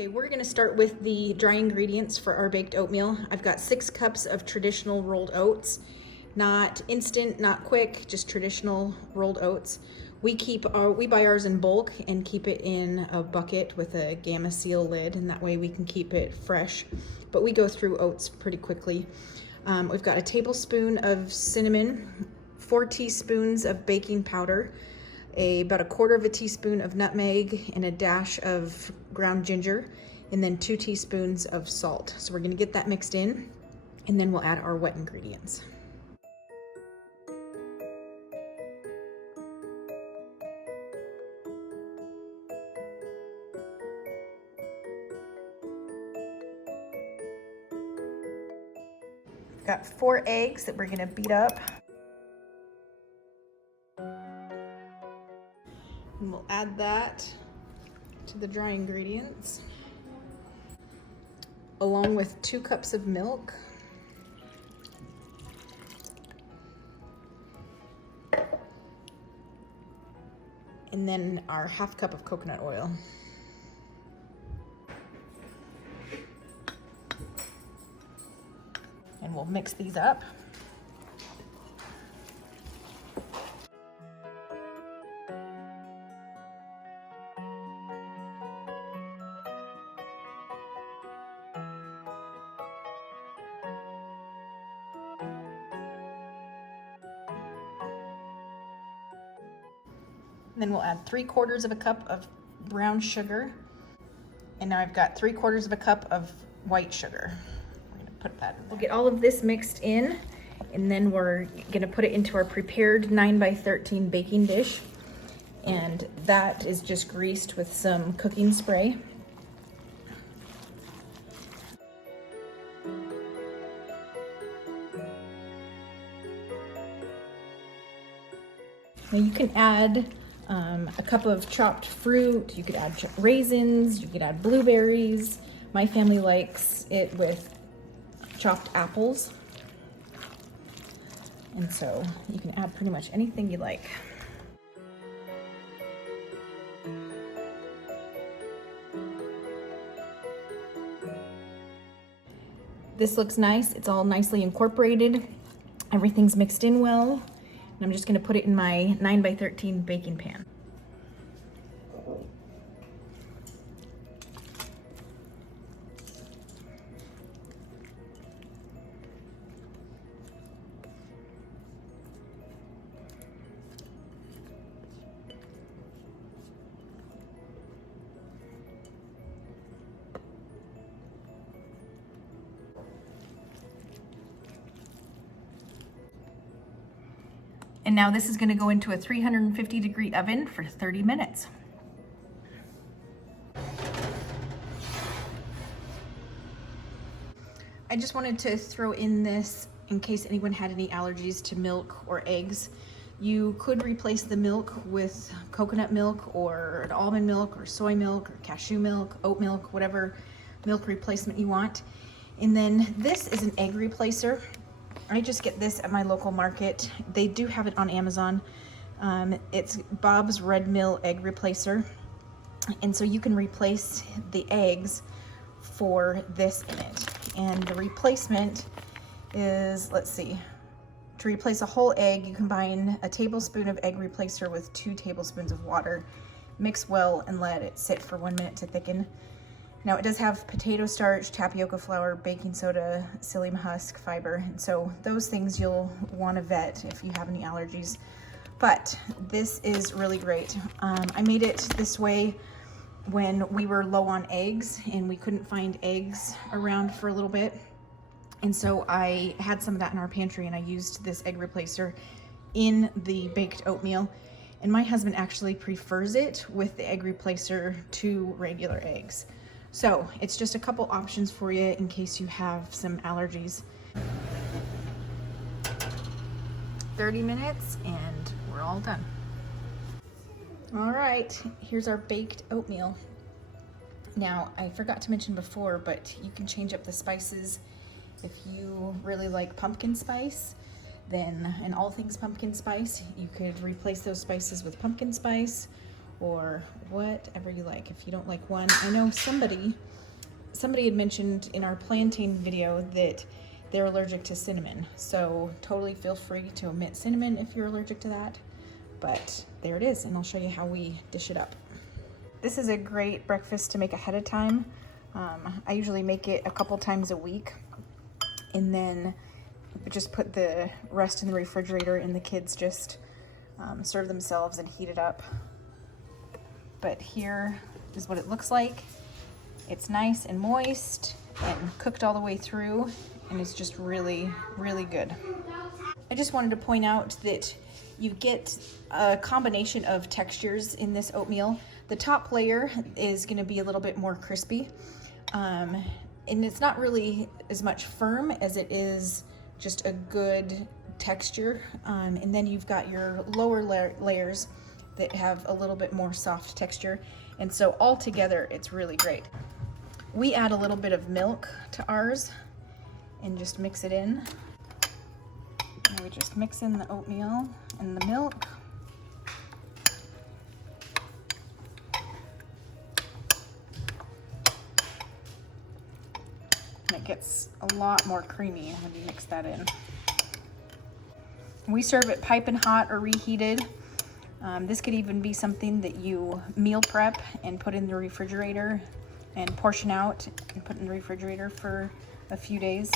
Okay, we're gonna start with the dry ingredients for our baked oatmeal. I've got 6 cups of traditional rolled oats, not instant, not quick, just traditional rolled oats. We buy ours in bulk and keep it in a bucket with a Gamma Seal lid, and that way we can keep it fresh. But we go through oats pretty quickly. We've got a tablespoon of cinnamon, 4 teaspoons of baking powder, about 1/4 teaspoon of nutmeg, and a dash of ground ginger, and then 2 teaspoons of salt. So we're gonna get that mixed in, and then we'll add our wet ingredients. We've got 4 eggs that we're gonna beat up. And we'll add that to the dry ingredients, along with 2 cups of milk. And then our 1/2 cup of coconut oil. And we'll mix these up. Then we'll add 3/4 cup of brown sugar. And now I've got 3/4 cup of white sugar. We're gonna put that in there. We'll get all of this mixed in, and then we're gonna put it into our prepared 9x13 baking dish. And that is just greased with some cooking spray. Now you can add a cup of chopped fruit, you could add raisins, you could add blueberries. My family likes it with chopped apples. And so you can add pretty much anything you like. This looks nice, it's all nicely incorporated. Everything's mixed in well. And I'm just gonna put it in my 9x13 baking pan. And now this is going to go into a 350-degree oven for 30 minutes. I just wanted to throw in this in case anyone had any allergies to milk or eggs. You could replace the milk with coconut milk or an almond milk or soy milk or cashew milk, oat milk, whatever milk replacement you want. And then this is an egg replacer. I just get this at my local market. They do have it on Amazon. It's Bob's Red Mill egg replacer. And so you can replace the eggs for this in it. And the replacement is, let's see, to replace a whole egg, you combine a tablespoon of egg replacer with 2 tablespoons of water. Mix well and let it sit for 1 minute to thicken. Now it does have potato starch, tapioca flour, baking soda, psyllium husk, fiber, and so those things you'll want to vet if you have any allergies. But this is really great. I made it this way when we were low on eggs and we couldn't find eggs around for a little bit. And so I had some of that in our pantry and I used this egg replacer in the baked oatmeal. And my husband actually prefers it with the egg replacer to regular eggs. So it's just a couple options for you in case you have some allergies. 30 minutes and we're all done. All right, here's our baked oatmeal. Now, I forgot to mention before, but you can change up the spices. If you really like pumpkin spice, then, and all things pumpkin spice, you could replace those spices with pumpkin spice, or whatever you like. If you don't like one, I know somebody had mentioned in our plantain video that they're allergic to cinnamon, so totally feel free to omit cinnamon if you're allergic to that. But there it is, and I'll show you how we dish it up. This is a great breakfast to make ahead of time. I usually make it a couple times a week, and then just put the rest in the refrigerator, and the kids just serve themselves and heat it up. But here is what it looks like. It's nice and moist and cooked all the way through, and it's just really, really good. I just wanted to point out that you get a combination of textures in this oatmeal. The top layer is going to be a little bit more crispy, and it's not really as much firm as it is just a good texture. And then you've got your lower layers that have a little bit more soft texture. And so all together, it's really great. We add a little bit of milk to ours and just mix it in. And we just mix in the oatmeal and the milk. And it gets a lot more creamy when you mix that in. We serve it piping hot or reheated. This could even be something that you meal prep and put in the refrigerator and portion out and put in the refrigerator for a few days.